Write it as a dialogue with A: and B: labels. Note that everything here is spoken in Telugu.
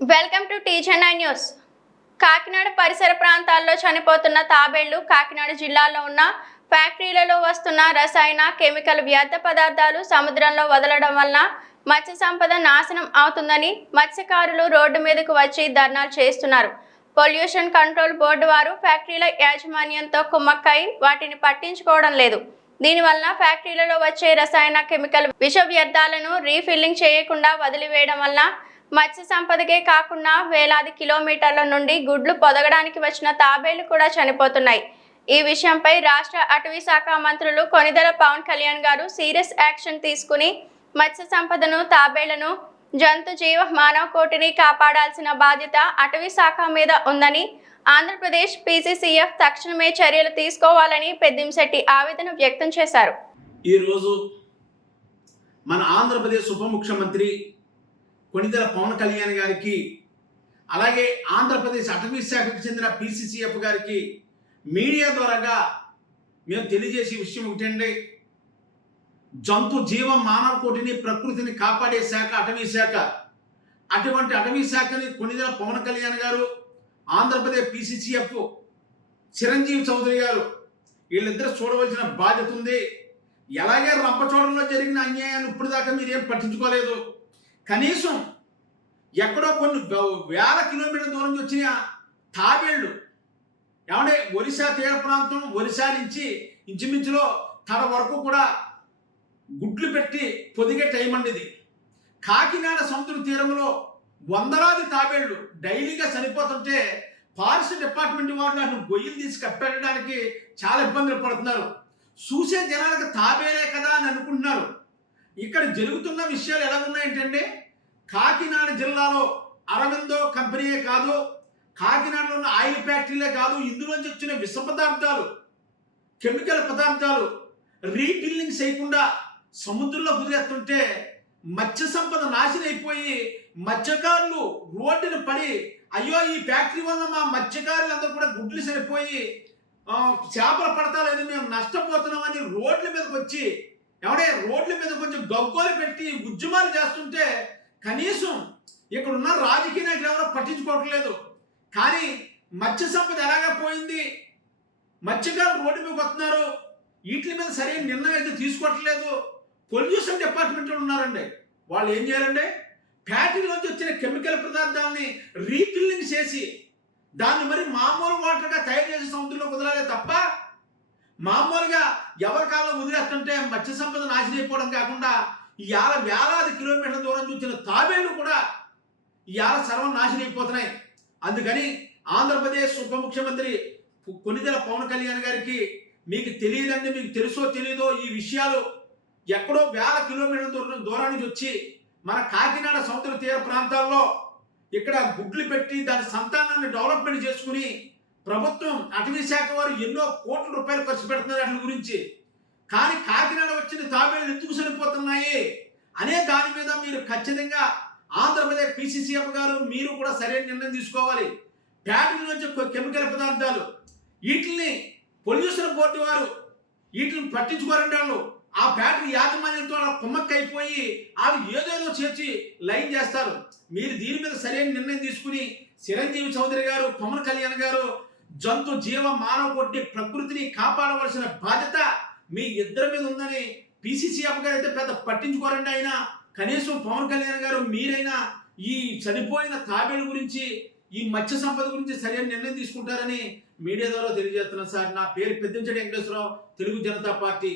A: వెల్కమ్ టు టీజెన్ న్యూస్ కాకినాడ పరిసర ప్రాంతాల్లో చనిపోతున్న తాబేళ్ళు కాకినాడ జిల్లాలో ఉన్న ఫ్యాక్టరీలలో వస్తున్న రసాయన కెమికల్ వ్యర్థ పదార్థాలు సముద్రంలో వదలడం వలన మత్స్య సంపద నాశనం అవుతుందని మత్స్యకారులు రోడ్డు మీదకు వచ్చి ధర్నాలు చేస్తున్నారు. పొల్యూషన్ కంట్రోల్ బోర్డు వారు ఫ్యాక్టరీల యాజమాన్యంతో కుమ్మక్కై వాటిని పట్టించుకోవడం లేదు. దీనివల్ల ఫ్యాక్టరీలలో వచ్చే రసాయన కెమికల్ విష వ్యర్థాలను రీఫిల్లింగ్ చేయకుండా వదిలివేయడం వల్ల మత్స్య సంపదకే కాకుండా వేలాది కిలోమీటర్ల నుండి గుడ్లు పొదగడానికి వచ్చిన తాబేళ్ళు కూడా చనిపోతున్నాయి. ఈ విషయంపై రాష్ట్ర అటవీ శాఖ మంత్రులు కొనిదెల పవన్ కళ్యాణ్ గారు సీరియస్ యాక్షన్ తీసుకుని మత్స్య సంపదను తాబేళ్ళను జంతు జీవ మానవ కోటిని కాపాడాల్సిన బాధ్యత అటవీ శాఖ మీద ఉందని ఆంధ్రప్రదేశ్ పీసీసీఎఫ్ తక్షణమే చర్యలు తీసుకోవాలని పెద్దింశెట్టి ఆవేదన వ్యక్తం చేశారు.
B: ఈరోజు మన ఆంధ్రప్రదేశ్ ఉప ముఖ్యమంత్రి కొణిదెల పవన్ కళ్యాణ్ గారికి అలాగే ఆంధ్రప్రదేశ్ అటవీ శాఖకు చెందిన పిసిసిఎఫ్ గారికి మీడియా ద్వారాగా మేము తెలియజేసే విషయం ఒకటండి. జంతు జీవ మానవ కోటిని ప్రకృతిని కాపాడే శాఖ అటవీ శాఖ. అటువంటి అటవీ శాఖని కొనిదల పవన్ కళ్యాణ్ గారు ఆంధ్రప్రదేశ్ పిసిసిఎఫ్ చిరంజీవి చౌదరి గారు. వీళ్ళిద్దరు చూడవలసిన బాధ్యత ఉంది. ఎలాగే రంపచోడంలో జరిగిన అన్యాయాన్ని ఇప్పుడు దాకా మీరేం పట్టించుకోలేదు. కనీసం ఎక్కడో కొన్ని వేల కిలోమీటర్ల దూరం నుంచి వచ్చిన తాబేళ్ళు ఏమంటే ఒరిస్సా తీర ప్రాంతం ఒరిస్సా నుంచి ఇంచుమించులో తన వరకు కూడా గుడ్లు పెట్టి పొదిగే టైం అండి ఇది. కాకినాడ సముద్ర తీరంలో వందలాది తాబేళ్ళు డైలీగా చనిపోతుంటే ఫారెస్ట్ డిపార్ట్మెంట్ వాళ్ళు అటు గొయ్యలు తీసి కప్పెట్టడానికి చాలా ఇబ్బందులు పడుతున్నారు. చూసే జనాలకు తాబేలే కదా అని అనుకుంటున్నారు. ఇక్కడ జరుగుతున్న విషయాలు ఎలా ఉన్నాయంటే కాకినాడ జిల్లాలో అరవిందో కంపెనీయే కాదు కాకినాడ ఆయిల్ ఫ్యాక్టరీలే కాదు ఇందులోంచి వచ్చిన విష పదార్థాలు కెమికల్ పదార్థాలు రీఫిల్లింగ్ చేయకుండా సముద్రంలో కుదిరేస్తుంటే మత్స్య సంపద నాశనం అయిపోయి మత్స్యకారులు రోడ్డున పడి అయ్యో ఈ ఫ్యాక్టరీ వల్ల మా మత్స్యకారులందరూ కూడా గుడ్లు సరిపోయి చేపలు పడతా లేదు మేము నష్టపోతున్నామని రోడ్ల మీదకి వచ్చి ఎవడే రోడ్ల మీద కొంచెం గగ్గోలు పెట్టి ఉద్యమాలు చేస్తుంటే కనీసం ఇక్కడ ఉన్న రాజకీయ నాయకులు ఎవరో పట్టించుకోవట్లేదు. కానీ మత్స్య సంపద ఎలాగా పోయింది? మత్స్యకారులు రోడ్డు మీద వస్తున్నారు. వీటి మీద సరైన నిర్ణయం అయితే తీసుకోవట్లేదు. పొల్యూషన్ డిపార్ట్మెంట్లో ఉన్నారండి. వాళ్ళు ఏం చేయాలండి? ఫ్యాక్టరీలోంచి వచ్చిన కెమికల్ పదార్థాలని రీఫిల్లింగ్ చేసి దాన్ని మరి మామూలు వాటర్గా తయారు చేసి సముద్రంలో వదలాలి తప్ప మామూలుగా ఎవరి కాలంలో వదిలేస్తుంటే మత్స్య సంపద నాశనం అయిపోవడం కాకుండా ఇవాళ వేలాది కిలోమీటర్ల దూరం చూసిన తాబేళ్ళు కూడా ఇవాళ సర్వం నాశనం అయిపోతున్నాయి. అందుకని ఆంధ్రప్రదేశ్ ఉప ముఖ్యమంత్రి కొనిదెల పవన్ కళ్యాణ్ గారికి మీకు తెలియదండి మీకు తెలుసో తెలియదో ఈ విషయాలు ఎక్కడో వేల కిలోమీటర్ల దూరం దూరానికి వచ్చి మన కాకినాడ సముద్ర తీర ప్రాంతాల్లో ఇక్కడ గుడ్లు పెట్టి దాని సంతానాన్ని డెవలప్మెంట్ చేసుకుని ప్రభుత్వం అటవీ శాఖ వారు ఎన్నో కోట్ల రూపాయలు ఖర్చు పెడుతున్నారు వాటి గురించి. కానీ కాకినాడ వచ్చిన తాబేళ్ళు ఎందుకు చనిపోతున్నాయి అనే దాని మీద మీరు ఖచ్చితంగా ఆంధ్రప్రదేశ్ పిసిసిఎఫ్ గారు మీరు కూడా సరైన నిర్ణయం తీసుకోవాలి. ఫ్యాక్టరీ నుంచి కెమికల్ పదార్థాలు. వీటిని పొల్యూషన్ బోర్డు వారు వీటిని పట్టించుకోరండి వాళ్ళు. ఆ ఫ్యాక్టరీ యాజమాన్యంతో కుమ్మక్కైపోయి వాళ్ళు ఏదేదో చేర్చి లైన్ చేస్తారు. మీరు దీని మీద సరైన నిర్ణయం తీసుకుని చిరంజీవి చౌదరి గారు పవన్ కళ్యాణ్ గారు జంతు జీవ మానవ కొట్టి ప్రకృతిని కాపాడవలసిన బాధ్యత మీ ఇద్దరి మీద ఉందని పిసిసి గారు అయితే పెద్ద పట్టించుకోరండి ఆయన. కనీసం పవన్ కళ్యాణ్ గారు మీరైనా ఈ చనిపోయిన తాబేలు గురించి ఈ మత్స్య సంపద గురించి సరైన నిర్ణయం తీసుకుంటారని మీడియా ద్వారా తెలియజేస్తున్నాను సార్. నా పేరు పెద్దంచెడి వెంకటేశ్వరరావు తెలుగు జనతా పార్టీ.